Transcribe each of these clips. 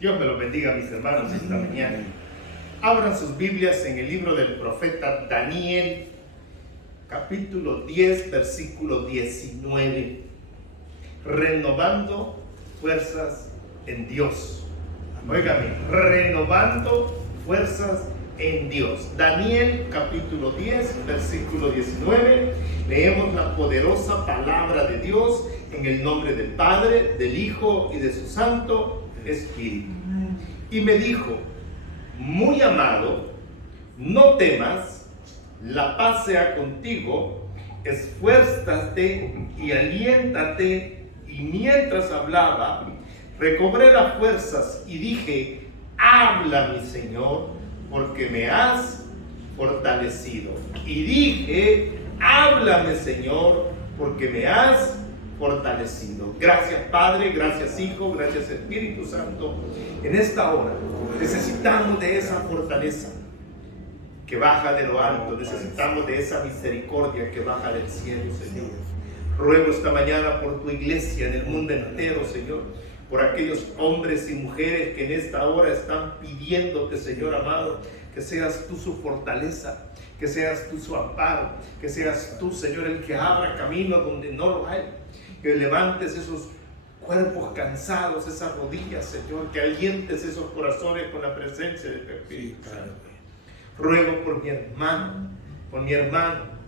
Dios me los bendiga, mis hermanos, esta mañana. Abran sus Biblias en el libro del profeta Daniel, capítulo 10, versículo 19. Renovando fuerzas en Dios. Óigame, renovando fuerzas en Dios. Daniel, capítulo 10, versículo 19. Leemos la poderosa palabra de Dios en el nombre del Padre, del Hijo y de su Santo Espíritu. Y me dijo: muy amado, no temas, la paz sea contigo, esfuérzate y aliéntate. Y mientras hablaba, recobré las fuerzas y dije: habla, mi Señor, porque me has fortalecido. Y dije: háblame, Señor, porque me has fortalecido. Gracias, Padre, gracias, Hijo, gracias, Espíritu Santo. En esta hora necesitamos de esa fortaleza que baja de lo alto. Necesitamos de esa misericordia que baja del cielo, Señor. Ruego esta mañana por tu iglesia en el mundo entero, Señor, por aquellos hombres y mujeres que en esta hora están pidiéndote, Señor amado, que seas tú su fortaleza, que seas tú su amparo, que seas tú, Señor, el que abra camino donde no lo hay, que levantes esos cuerpos cansados, esas rodillas, Señor, que alientes esos corazones con la presencia de tu Espíritu Santo. Ruego por mi hermano,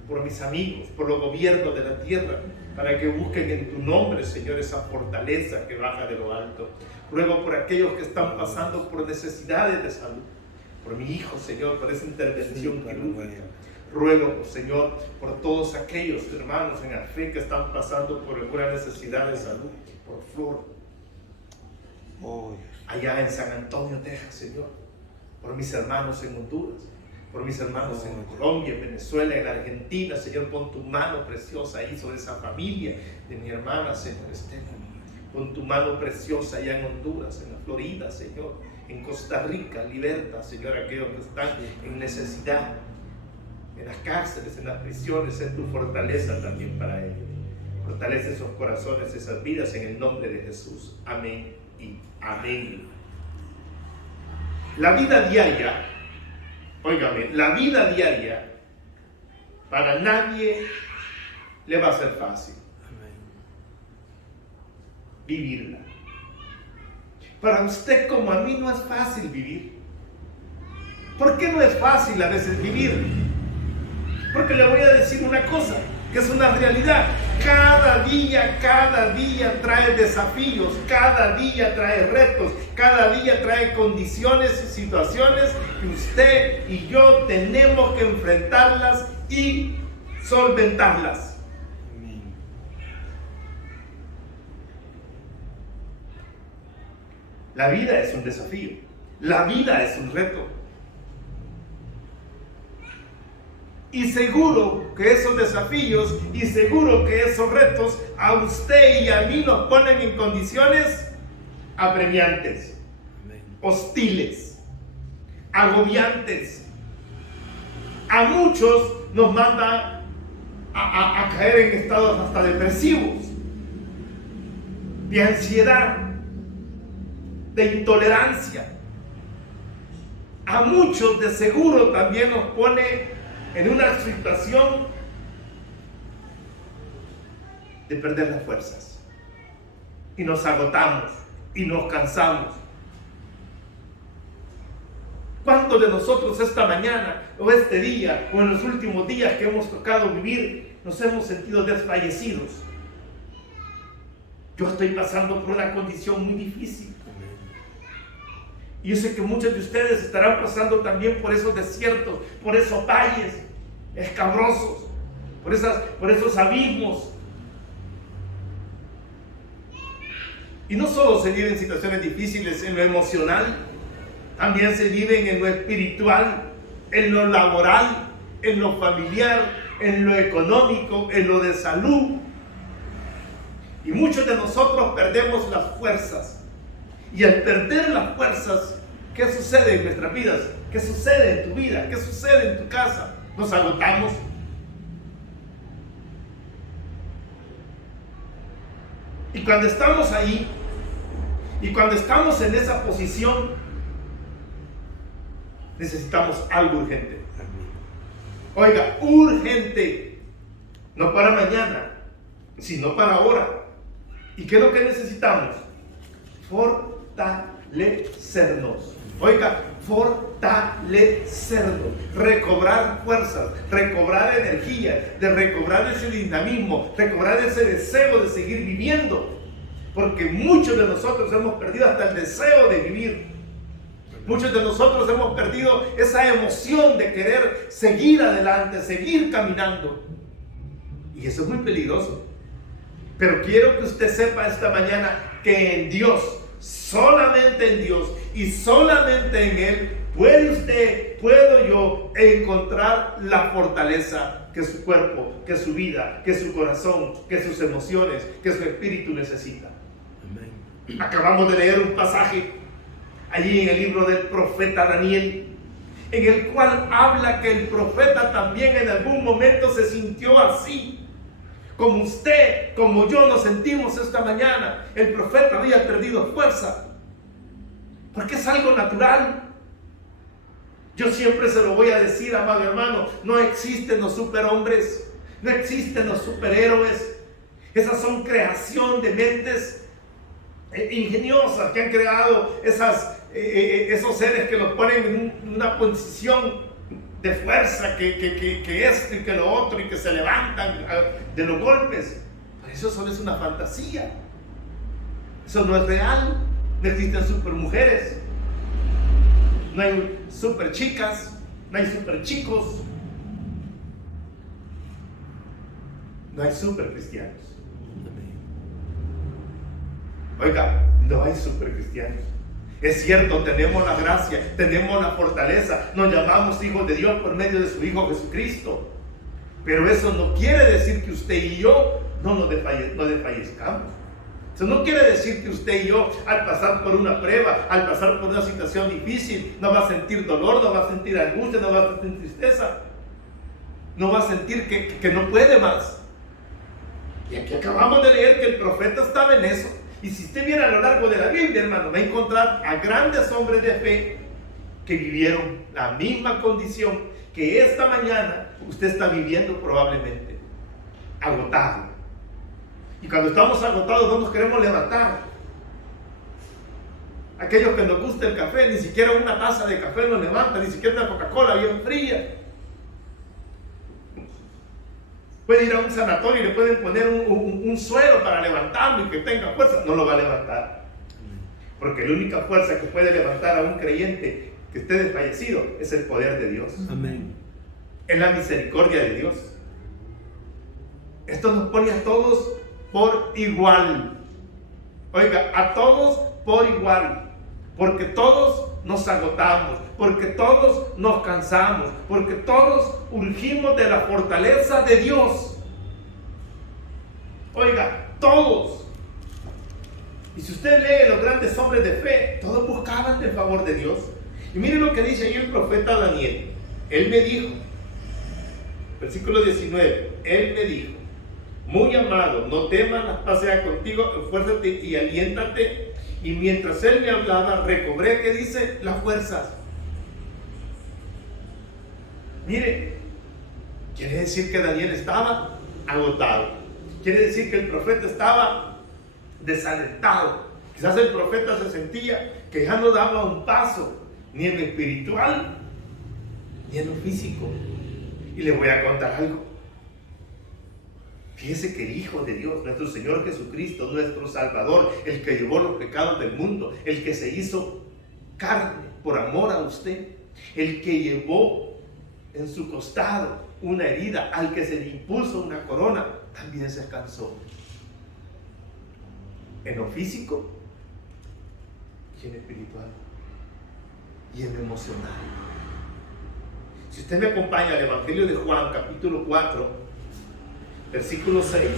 por mis amigos, por los gobiernos de la tierra, para que busquen en tu nombre, Señor, esa fortaleza que baja de lo alto. Ruego por aquellos que están pasando por necesidades de salud, por mi hijo, Señor, por esa intervención quirúrgica. Ruego, Señor, por todos aquellos hermanos en la fe que están pasando por alguna necesidad de salud, por Flor, allá en San Antonio, Texas, Señor, por mis hermanos en Honduras, por mis hermanos en Colombia, en Venezuela, en Argentina, Señor, pon tu mano preciosa ahí sobre esa familia de mi hermana, Señor Estela. Pon tu mano preciosa allá en Honduras, en la Florida, Señor, en Costa Rica. Liberta, Señor, a aquellos que están en necesidad, en las cárceles, en las prisiones. En tu fortaleza también para ellos. Fortalece esos corazones, esas vidas, en el nombre de Jesús. Amén y amén. La vida diaria, óigame, la vida diaria para nadie le va a ser fácil. Vivirla. Para usted como a mí no es fácil vivir. ¿Por qué no es fácil a veces vivir? Porque le voy a decir una cosa, que es una realidad. Cada día trae desafíos, cada día trae retos, cada día trae condiciones y situaciones que usted y yo tenemos que enfrentarlas y solventarlas. La vida es un desafío, la vida es un reto. Y seguro que esos desafíos y seguro que esos retos a usted y a mí nos ponen en condiciones apremiantes, hostiles, agobiantes. A muchos nos manda a caer en estados hasta depresivos, de ansiedad, de intolerancia. A muchos de seguro también nos pone en una situación de perder las fuerzas. Y nos agotamos y nos cansamos. ¿Cuántos de nosotros esta mañana o este día o en los últimos días que hemos tocado vivir nos hemos sentido desfallecidos? Yo estoy pasando por una condición muy difícil. Y yo sé que muchos de ustedes estarán pasando también por esos desiertos, por esos valles escabrosos, por esos abismos. Y no solo se viven situaciones difíciles en lo emocional, también se viven en lo espiritual, en lo laboral, en lo familiar, en lo económico, en lo de salud. Y muchos de nosotros perdemos las fuerzas. Y al perder las fuerzas, ¿qué sucede en nuestras vidas? ¿Qué sucede en tu vida? ¿Qué sucede en tu casa? Nos agotamos. Y cuando estamos ahí, Y cuando estamos en esa posición, necesitamos algo urgente. Oiga, urgente. No para mañana, sino para ahora. ¿Y qué es lo que necesitamos? Fortalecernos. Oiga, fortalecernos, recobrar fuerzas, recobrar energía, de recobrar ese dinamismo, recobrar ese deseo de seguir viviendo. Porque muchos de nosotros hemos perdido hasta el deseo de vivir. Muchos de nosotros hemos perdido esa emoción de querer seguir adelante, seguir caminando. Y eso es muy peligroso. Pero quiero que usted sepa esta mañana que en Dios, solamente en Dios y solamente en Él, puede usted, puedo yo encontrar la fortaleza que su cuerpo, que su vida, que su corazón, que sus emociones, que su espíritu necesita. Amén. Acabamos de leer un pasaje allí en el libro del profeta Daniel, en el cual habla que el profeta también en algún momento se sintió así. Como usted, como yo nos sentimos esta mañana. El profeta había perdido fuerza. Porque es algo natural. Yo siempre se lo voy a decir, amado hermano, no existen los superhombres, no existen los superhéroes. Esas son creación de mentes ingeniosas que han creado esos seres que los ponen en una posición de fuerza, que esto y que lo otro, y que se levantan de los golpes. Pero eso solo es una fantasía. Eso no es real. No existen supermujeres, no hay super chicas, no hay super chicos, no hay super cristianos. Oiga, no hay super cristianos. Es cierto, tenemos la gracia, tenemos la fortaleza, nos llamamos hijos de Dios por medio de su Hijo Jesucristo. Pero eso no quiere decir que usted y yo no desfallezcamos. Eso no quiere decir que usted y yo, al pasar por una prueba, al pasar por una situación difícil, no va a sentir dolor, no va a sentir angustia, no va a sentir tristeza, no va a sentir que no puede más. Y aquí acabamos de leer que el profeta estaba en eso. Y si usted viene a lo largo de la Biblia, hermano, va a encontrar a grandes hombres de fe que vivieron la misma condición que esta mañana usted está viviendo probablemente, agotado. Y cuando estamos agotados no nos queremos levantar. Aquellos que nos gusta el café, ni siquiera una taza de café nos levanta, ni siquiera una Coca-Cola bien fría. Puede ir a un sanatorio y le pueden poner un suero para levantarlo y que tenga fuerza. No lo va a levantar. Porque la única fuerza que puede levantar a un creyente que esté desfallecido es el poder de Dios. Amén. Es la misericordia de Dios. Esto nos pone a todos por igual. Oiga, a todos por igual. Porque todos nos agotamos, porque todos nos cansamos, porque todos urgimos de la fortaleza de Dios. Oiga, todos. Y si usted lee los grandes hombres de fe, todos buscaban el favor de Dios. Y mire lo que dice ahí el profeta Daniel. Él me dijo, versículo 19, él me dijo: muy amado, no temas, la paz sea contigo, esfuérzate y aliéntate. Y mientras él me hablaba, recobré, ¿qué dice? Las fuerzas. Mire, quiere decir que Daniel estaba agotado. Quiere decir que el profeta estaba desalentado. Quizás el profeta se sentía que ya no daba un paso, ni en lo espiritual, ni en lo físico. Y le voy a contar algo. Fíjese que el Hijo de Dios, nuestro Señor Jesucristo, nuestro Salvador, el que llevó los pecados del mundo, el que se hizo carne por amor a usted, el que llevó en su costado una herida, al que se le impuso una corona, también se cansó. En lo físico y en lo espiritual y en lo emocional. Si usted me acompaña al Evangelio de Juan, capítulo 4, versículo 6,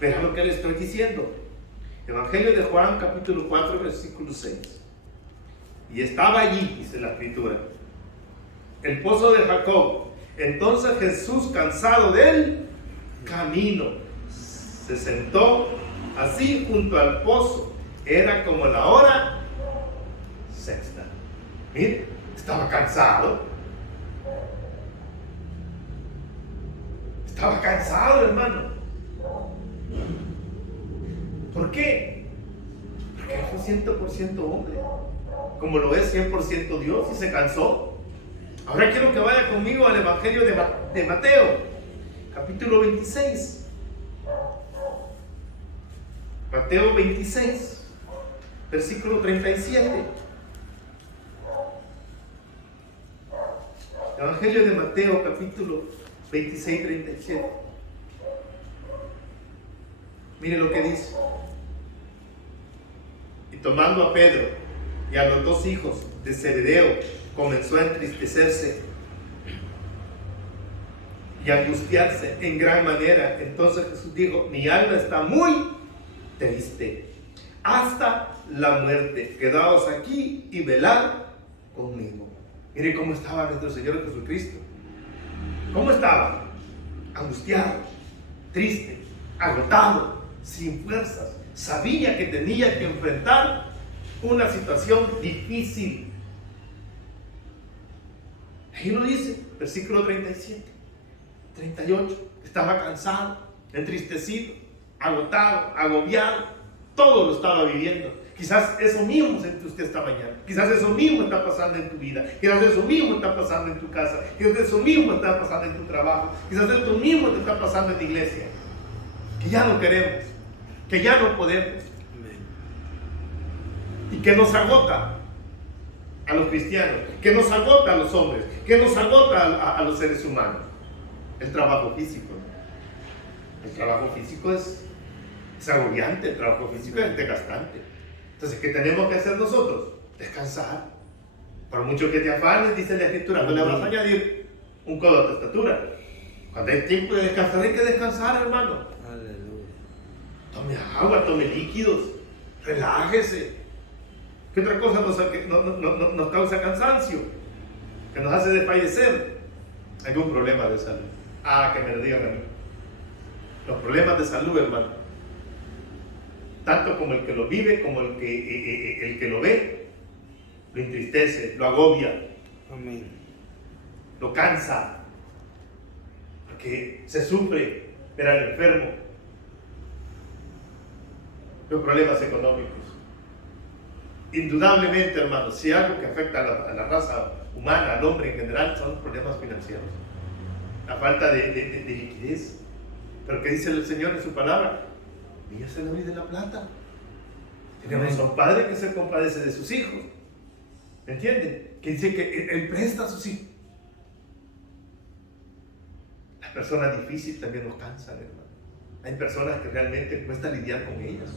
verá lo que le estoy diciendo. Evangelio de Juan, capítulo 4, versículo 6. Y estaba allí, dice la escritura, el pozo de Jacob. Entonces Jesús, cansado del camino, se sentó así junto al pozo. Era como la hora sexta. Mire, estaba cansado. Estaba cansado, hermano. ¿Por qué? Porque él fue 100% hombre, como lo es 100% Dios, y se cansó. Ahora quiero que vaya conmigo al Evangelio de Mateo, capítulo 26. Mateo 26, versículo 37. Evangelio de Mateo, capítulo 26, 37. Mire lo que dice. Y tomando a Pedro y a los dos hijos de Zebedeo, comenzó a entristecerse y a angustiarse en gran manera. Entonces Jesús dijo: mi alma está muy triste hasta la muerte. Quedaos aquí y velad conmigo. Mire cómo estaba nuestro Señor Jesucristo. ¿Cómo estaba? Angustiado, triste, agotado, sin fuerzas. Sabía que tenía que enfrentar una situación difícil. Ahí lo dice, versículo 37, 38. Estaba cansado, entristecido, agotado, agobiado. Todo lo estaba viviendo. Quizás eso mismo siente usted esta mañana. Quizás eso mismo está pasando en tu vida. Quizás eso mismo está pasando en tu casa. Quizás eso mismo está pasando en tu trabajo. Quizás eso mismo te está pasando en tu iglesia. Que ya no queremos, que ya no podemos. Y que nos agota a los cristianos, que nos agota a los hombres, que nos agota a los seres humanos. El trabajo físico. El trabajo físico es agobiante, el trabajo físico es desgastante. Entonces, ¿qué tenemos que hacer nosotros? Descansar. Por mucho que te afanes, dice la Escritura, no le vas a añadir un codo a tu estatura. Cuando es tiempo de descansar, hay que descansar, hermano. Aleluya. Tome agua, tome líquidos, relájese. ¿Qué otra cosa nos causa cansancio? Que nos hace desfallecer. Algún problema de salud. Que me lo digan a mí. Los problemas de salud, hermano, tanto como el que lo vive, como el que lo ve, lo entristece, lo agobia. Amén. Lo cansa, porque se sufre ver al enfermo. Los problemas económicos. Indudablemente, hermanos, si algo que afecta a la raza humana, al hombre en general, son los problemas financieros. La falta de liquidez. Pero ¿qué dice el Señor en su palabra? Mía se la vida de la plata. Tenemos a un padre que se compadece de sus hijos. ¿Me entienden? Que dice que él presta a sus hijos. Las personas difíciles también nos cansan, hermano. Hay personas que realmente cuesta lidiar con ellas.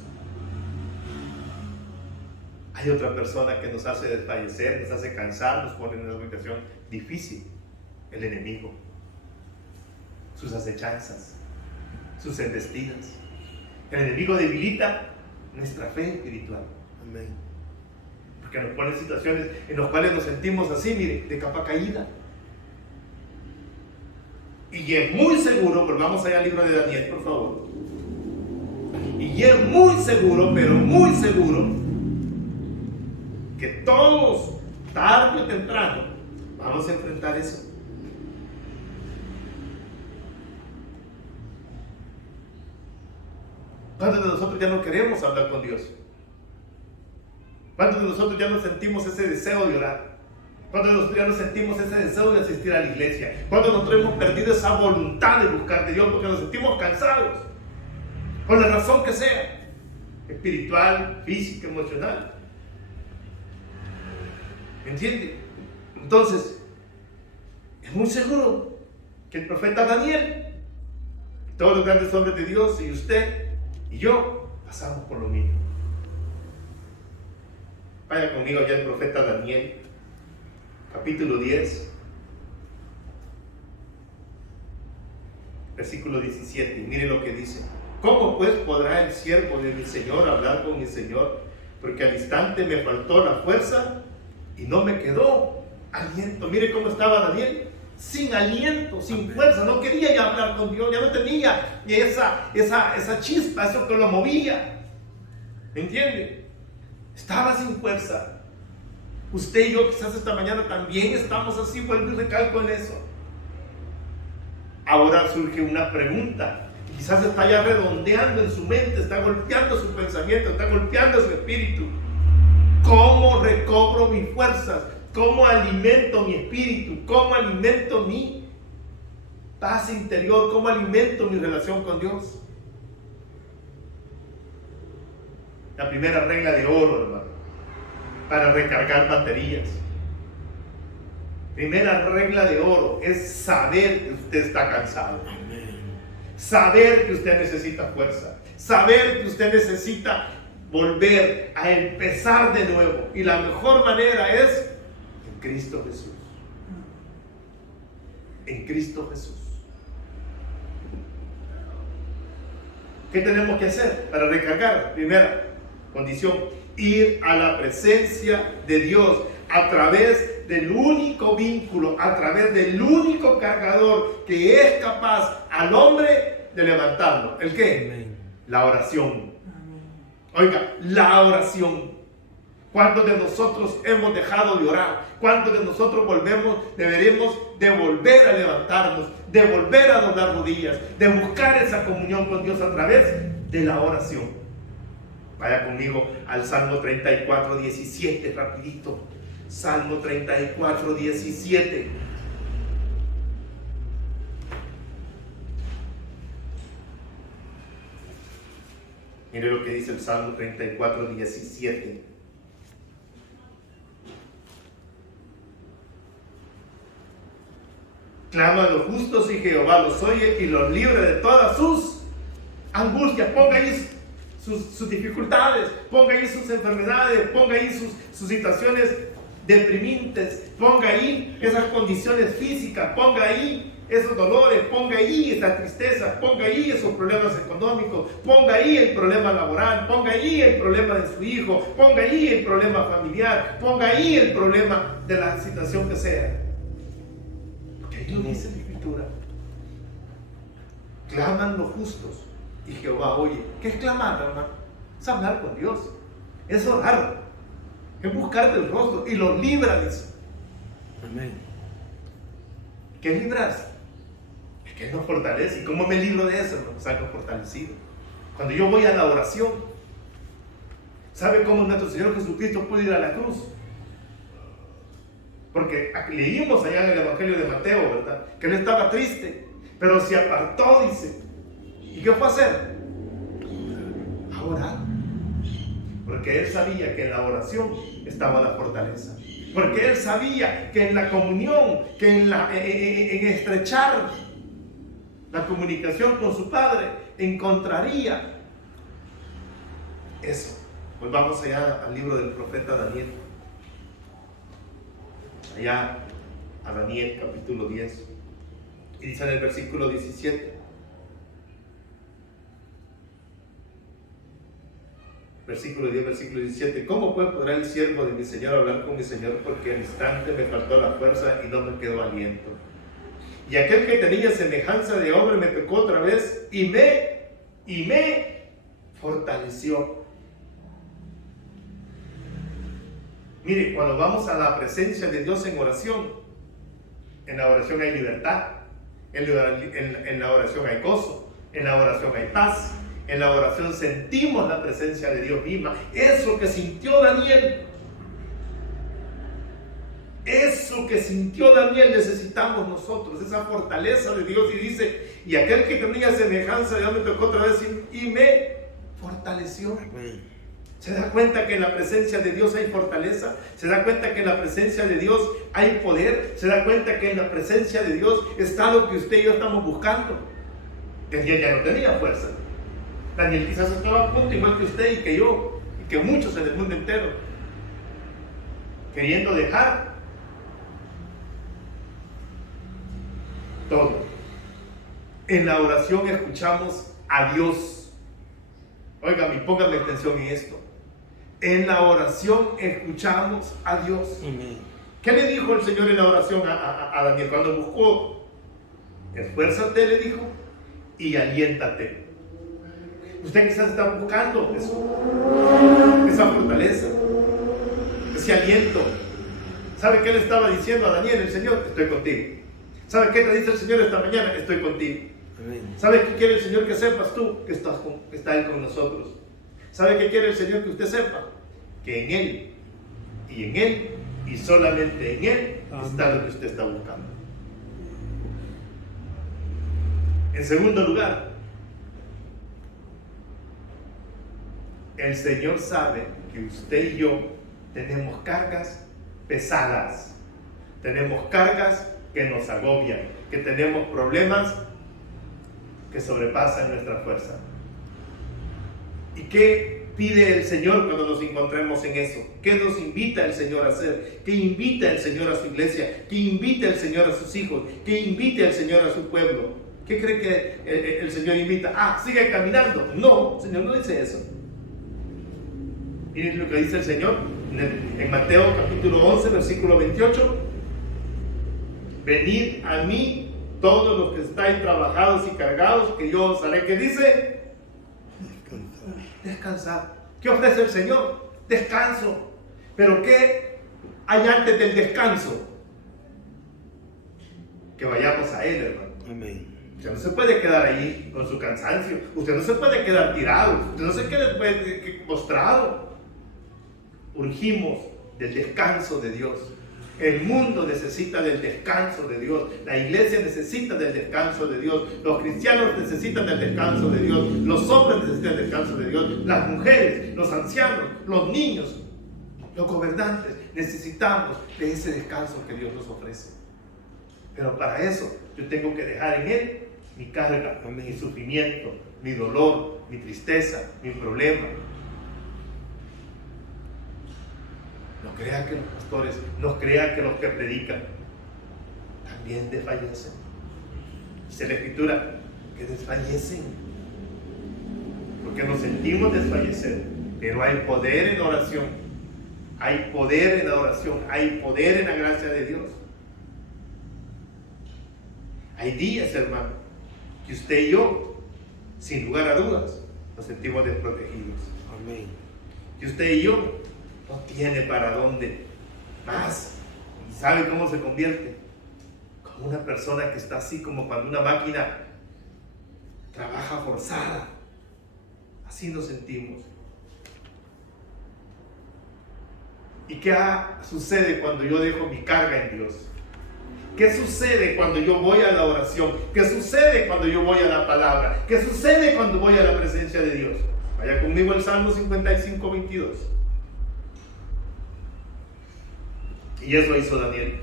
Hay otra persona que nos hace desfallecer, nos hace cansar, nos pone en una situación difícil. El enemigo. Sus acechanzas, sus embestidas. El enemigo debilita nuestra fe espiritual. Amén. Porque nos pone en situaciones en las cuales nos sentimos así, mire, de capa caída. Y es muy seguro, volvamos allá al libro de Daniel, por favor. Y es muy seguro, pero muy seguro, que todos, tarde o temprano, vamos a enfrentar eso. ¿Cuántos de nosotros ya no queremos hablar con Dios? ¿Cuántos de nosotros ya no sentimos ese deseo de orar? ¿Cuántos de nosotros ya no sentimos ese deseo de asistir a la iglesia? ¿Cuántos de nosotros hemos perdido esa voluntad de buscar de Dios porque nos sentimos cansados? Por la razón que sea, espiritual, física, emocional. ¿Me entiende? Entonces, es muy seguro que el profeta Daniel, todos los grandes hombres de Dios y usted y yo pasamos por lo mismo. Vaya conmigo ya el profeta Daniel, capítulo 10, versículo 17. Y mire lo que dice. ¿Cómo pues podrá el siervo de mi Señor hablar con mi Señor? Porque al instante me faltó la fuerza y no me quedó aliento. Mire cómo estaba Daniel. Sin aliento, sin fuerza, no quería ya hablar con Dios, ya no tenía esa chispa, eso que lo movía. ¿Me entiende? Estaba sin fuerza. Usted y yo quizás esta mañana también estamos así, vuelvo y recalco en eso. Ahora surge una pregunta. Quizás está ya redondeando en su mente, está golpeando su pensamiento, está golpeando su espíritu. ¿Cómo recobro mis fuerzas? ¿Cómo alimento mi espíritu? ¿Cómo alimento mi paz interior? ¿Cómo alimento mi relación con Dios? La primera regla de oro, hermano, para recargar baterías. Primera regla de oro es saber que usted está cansado. Saber que usted necesita fuerza. Saber que usted necesita volver a empezar de nuevo. Y la mejor manera es en Cristo Jesús. En Cristo Jesús. ¿Qué tenemos que hacer para recargar? Primera condición, ir a la presencia de Dios a través del único vínculo, a través del único cargador que es capaz al hombre de levantarlo. ¿El qué? Amén. La oración. Amén. Oiga, la oración. ¿Cuántos de nosotros hemos dejado de orar? ¿Cuántos de nosotros deberemos de volver a levantarnos, de volver a doblar rodillas, de buscar esa comunión con Dios a través de la oración? Vaya conmigo al Salmo 34, 17, rapidito. Salmo 34, 17. Mire lo que dice el Salmo 34, 17. Clama a los justos y Jehová los oye y los libra de todas sus angustias. Ponga ahí sus dificultades, ponga ahí sus enfermedades, ponga ahí sus situaciones deprimente, ponga ahí esas condiciones físicas, ponga ahí esos dolores, ponga ahí esa tristeza, ponga ahí esos problemas económicos, ponga ahí el problema laboral, ponga ahí el problema de su hijo, ponga ahí el problema familiar, ponga ahí el problema de la situación que sea. Porque ahí lo dice la Escritura. Claman los justos y Jehová oye. ¿Qué es clamar, hermano? Es hablar con Dios, es orar, es buscarte el rostro y los libra, dice. Amén. ¿Qué es librarse? Es que nos fortalece. ¿Y cómo me libro de eso? Nos salgo fortalecido. Cuando yo voy a la oración, ¿sabe cómo nuestro Señor Jesucristo pudo ir a la cruz? Porque leímos allá en el Evangelio de Mateo, ¿verdad? Que él estaba triste, pero se apartó, dice. ¿Y qué fue a hacer? A orar. Porque él sabía que en la oración estaba la fortaleza. Porque él sabía que en la comunión, que en estrechar la comunicación con su Padre, encontraría eso. Pues vamos allá al libro del profeta Daniel. Allá a Daniel capítulo 10. Y dice en el versículo 17. Versículo 10, versículo 17. ¿Cómo pues podrá el siervo de mi Señor hablar con mi Señor? Porque al instante me faltó la fuerza y no me quedó aliento. Y aquel que tenía semejanza de hombre me tocó otra vez y me fortaleció. Mire, cuando vamos a la presencia de Dios en la oración hay libertad, en la oración hay gozo, en la oración hay paz. En la oración sentimos la presencia de Dios misma. Eso que sintió Daniel, necesitamos nosotros, esa fortaleza de Dios. Y dice, y aquel que tenía semejanza de Dios me tocó otra vez y me fortaleció. ¿Se da cuenta que en la presencia de Dios hay fortaleza? ¿Se da cuenta que en la presencia de Dios hay poder? ¿Se da cuenta que en la presencia de Dios está lo que usted y yo estamos buscando? Daniel ya no tenía fuerza. Daniel quizás estaba a punto, igual que usted y que yo, y que muchos en el mundo entero, queriendo dejar todo. En la oración escuchamos a Dios. Óigame, póngame atención en esto. En la oración escuchamos a Dios. ¿Qué le dijo el Señor en la oración a Daniel cuando buscó? Esfuérzate, le dijo, y aliéntate. Usted quizás está buscando eso, esa fortaleza. ese aliento. ¿Sabe qué le estaba diciendo a Daniel el Señor? Estoy contigo. ¿Sabe qué le dice el Señor esta mañana? Estoy contigo. ¿Sabe qué quiere el Señor que sepas tú? Que está Él con nosotros. ¿Sabe qué quiere el Señor que usted sepa? Que en Él, y en Él, y solamente en Él, está lo que usted está buscando. En segundo lugar, el Señor sabe que usted y yo tenemos cargas pesadas, tenemos cargas que nos agobian, que tenemos problemas que sobrepasan nuestra fuerza. ¿Y qué pide el Señor cuando nos encontremos en eso? ¿Qué nos invita el Señor a hacer? ¿Qué invita el Señor a su iglesia? ¿Qué invita el Señor a sus hijos? ¿Qué invita el Señor a su pueblo? ¿Qué cree que el Señor invita? Sigue caminando. No, el Señor no dice eso. Miren lo que dice el Señor en Mateo capítulo 11, versículo 28. Venid a mí todos los que estáis trabajados y cargados, que yo os haré. ¿Qué dice? Descansar. ¿Qué ofrece el Señor? Descanso. ¿Pero qué hay antes del descanso? Que vayamos a Él, hermano. Amén. Usted no se puede quedar ahí con su cansancio. Usted no se puede quedar tirado. Usted no se puede postrado. Urgimos del descanso de Dios. El mundo necesita del descanso de Dios. La iglesia necesita del descanso de Dios. Los cristianos necesitan del descanso de Dios. Los hombres necesitan del descanso de Dios. Las mujeres, los ancianos, los niños, los gobernantes, necesitamos de ese descanso que Dios nos ofrece. Pero para eso yo tengo que dejar en Él mi carga, mi sufrimiento, mi dolor, mi tristeza, mi problema. No crea que los pastores, no crea que los que predican también desfallecen. Dice la Escritura que desfallecen, porque nos sentimos desfallecer, pero hay poder en la oración, hay poder en la oración, hay poder en la gracia de Dios. Hay días, hermano, que usted y yo, sin lugar a dudas, nos sentimos desprotegidos. Amén. Que usted y yo no tiene para dónde más. ¿Y sabe cómo se convierte? Como una persona que está así como cuando una máquina trabaja forzada. Así nos sentimos. ¿Y qué sucede cuando yo dejo mi carga en Dios? ¿Qué sucede cuando yo voy a la oración? ¿Qué sucede cuando yo voy a la palabra? ¿Qué sucede cuando voy a la presencia de Dios? Vaya conmigo al Salmo 55, 22. Y eso hizo Daniel.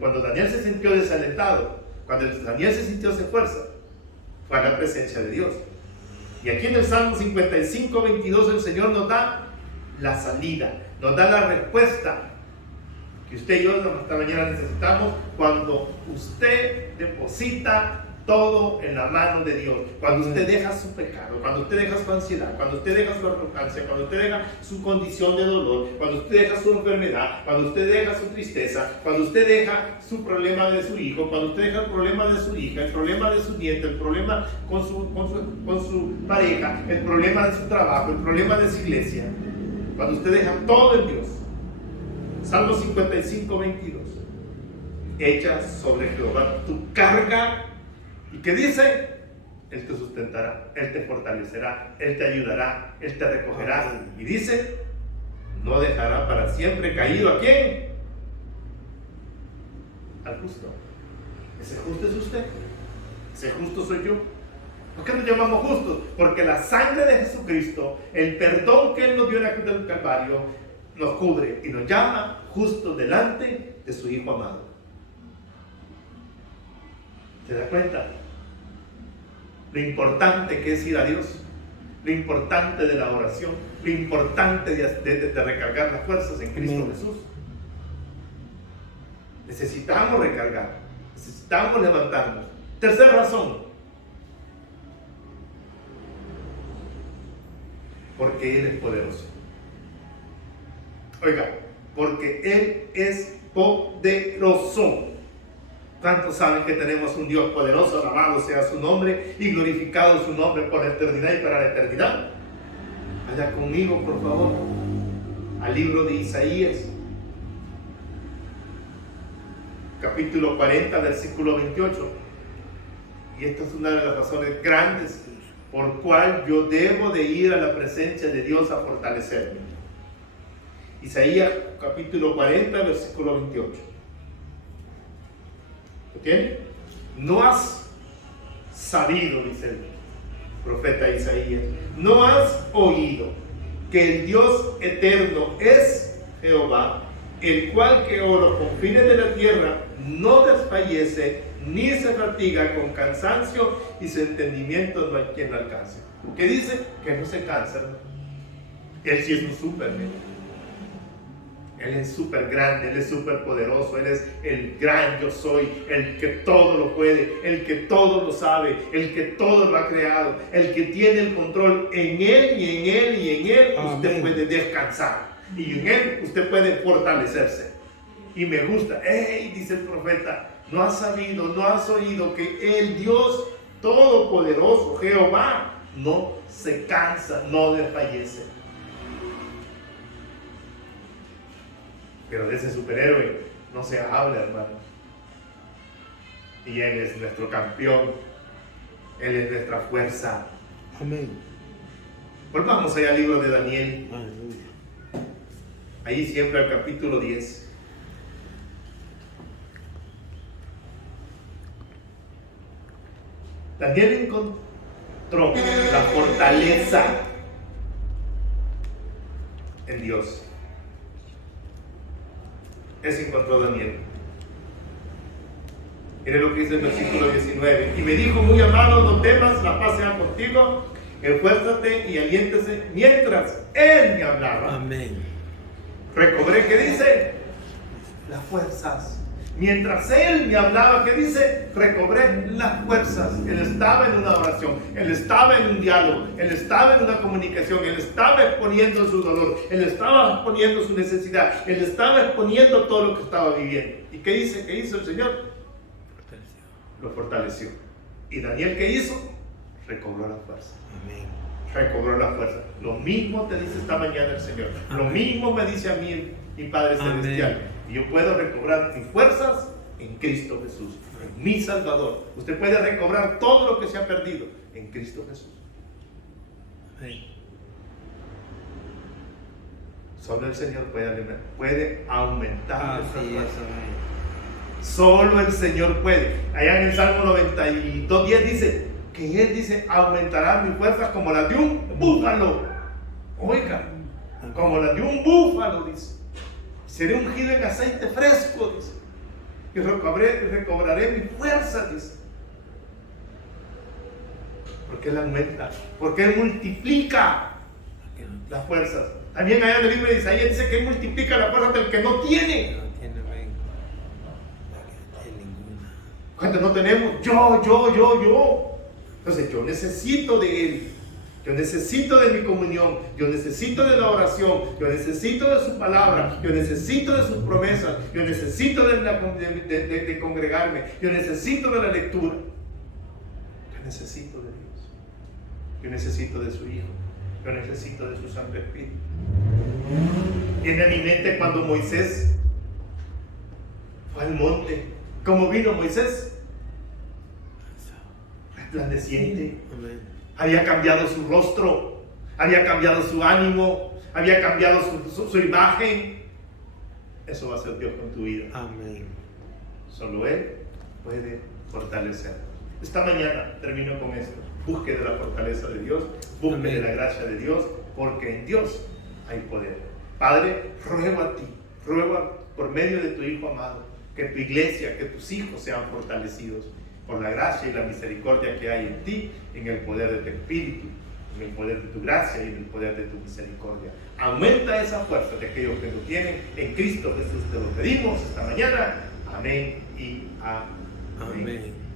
Cuando Daniel se sintió desalentado, cuando Daniel se sintió sin fuerza, fue a la presencia de Dios. Y aquí en el Salmo 55, 22 el Señor nos da la salida, nos da la respuesta que usted y yo esta mañana necesitamos cuando usted deposita todo en la mano de Dios. Cuando usted deja su pecado, cuando usted deja su ansiedad, cuando usted deja su arrogancia, cuando usted deja su condición de dolor, cuando usted deja su enfermedad, cuando usted deja su tristeza, cuando usted deja su problema de su hijo, cuando usted deja el problema de su hija, el problema de su nieto, el problema con su pareja, el problema de su trabajo, el problema de su iglesia, cuando usted deja todo en Dios. Salmo 55, 22. Echa sobre Jehová tu carga. ¿Y qué dice? Él te sustentará, Él te fortalecerá, Él te ayudará, Él te recogerá. Y dice, no dejará para siempre caído ¿a quién? Al justo. Ese justo es usted, ese justo soy yo. ¿Por qué nos llamamos justos? Porque la sangre de Jesucristo, el perdón que Él nos dio en la cruz del Calvario, nos cubre y nos llama justos delante de su Hijo amado. ¿Se da cuenta? Lo importante que es ir a Dios, lo importante de la oración, lo importante de recargar las fuerzas en Cristo Jesús. Necesitamos recargar, necesitamos levantarnos. Tercera razón, porque Él es poderoso. Oiga, porque Él es poderoso. ¿Cuántos saben que tenemos un Dios poderoso? Alabado sea su nombre y glorificado su nombre por la eternidad y para la eternidad. Vaya conmigo, por favor, al libro de Isaías, capítulo 40, versículo 28. Y esta es una de las razones grandes por cual yo debo de ir a la presencia de Dios a fortalecerme. Isaías capítulo 40, versículo 28. ¿Lo tiene? No has sabido, dice el profeta Isaías, no has oído que el Dios eterno es Jehová, el cual creó los confines de la tierra, no desfallece ni se fatiga, con cansancio y su entendimiento no hay quien lo alcance. ¿Qué dice? Que no se cansa. Él sí es un Superman. Él es súper grande, Él es súper poderoso, Él es el gran yo soy, el que todo lo puede, el que todo lo sabe, el que todo lo ha creado, el que tiene el control. En Él y en Él y en Él usted puede descansar y en Él usted puede fortalecerse. Y me gusta, dice el profeta, no has sabido, no has oído que el Dios todopoderoso, Jehová, no se cansa, no desfallece. Pero de ese superhéroe no se habla, hermano. Y Él es nuestro campeón. Él es nuestra fuerza. Amén. Volvamos allá al libro de Daniel. Aleluya. Ahí siempre al capítulo 10. Daniel encontró la fortaleza en Dios. Eso encontró Daniel. Mire lo que dice el versículo 19. Y me dijo, muy amado, no temas, la paz sea contigo, esfuérzate y aliéntese mientras Él me hablaba. Amén. Recobré, ¿qué dice? Las fuerzas. Mientras Él me hablaba, ¿qué dice? Recobré las fuerzas. Él estaba en una oración, Él estaba en un diálogo, Él estaba en una comunicación, Él estaba exponiendo su dolor, Él estaba exponiendo su necesidad, Él estaba exponiendo todo lo que estaba viviendo. ¿Y qué dice? ¿Qué hizo el Señor? Lo fortaleció. ¿Y Daniel qué hizo? Recobró las fuerzas. Amén. Recobró las fuerzas. Lo mismo te dice esta mañana el Señor. Lo mismo me dice a mí mi Padre Celestial. Y yo puedo recobrar mis fuerzas en Cristo Jesús, en mi Salvador. Usted puede recobrar todo lo que se ha perdido en Cristo Jesús. Amén. Solo el Señor puede aumentar nuestras Así es, fuerzas. amén. Solo el Señor puede. Allá en el Salmo 92:10 dice que Él dice, aumentará mis fuerzas como las de un búfalo. Oiga, como las de un búfalo, dice. Seré ungido en aceite fresco, dice. Y recobraré mis fuerzas, dice. Porque Él aumenta, porque Él multiplica las fuerzas. También allá en el libro de Isaías dice que Él multiplica las fuerzas del que no tiene. No tiene, amén. No tiene ninguna. Cuando no tenemos, yo. Entonces yo necesito de Él. Yo necesito de mi comunión, yo necesito de la oración, yo necesito de su palabra, yo necesito de sus promesas, yo necesito de congregarme, yo necesito de la lectura. Yo necesito de Dios, yo necesito de su Hijo, yo necesito de su Santo Espíritu. Viene a mi mente cuando Moisés fue al monte. ¿Cómo vino Moisés? Resplandeciente. Amén. Había cambiado su rostro, había cambiado su ánimo, había cambiado su imagen. Eso va a ser Dios con tu vida. Amén. Solo Él puede fortalecer. Esta mañana termino con esto. Busque de la fortaleza de Dios, busque de la gracia de Dios, porque en Dios hay poder. Padre, ruego a ti, ruego por medio de tu Hijo amado, que tu iglesia, que tus hijos sean fortalecidos por la gracia y la misericordia que hay en ti, en el poder de tu Espíritu, en el poder de tu gracia y en el poder de tu misericordia. Aumenta esa fuerza de aquellos que lo tienen. En Cristo Jesús te lo pedimos esta mañana. Amén y amén. Amén.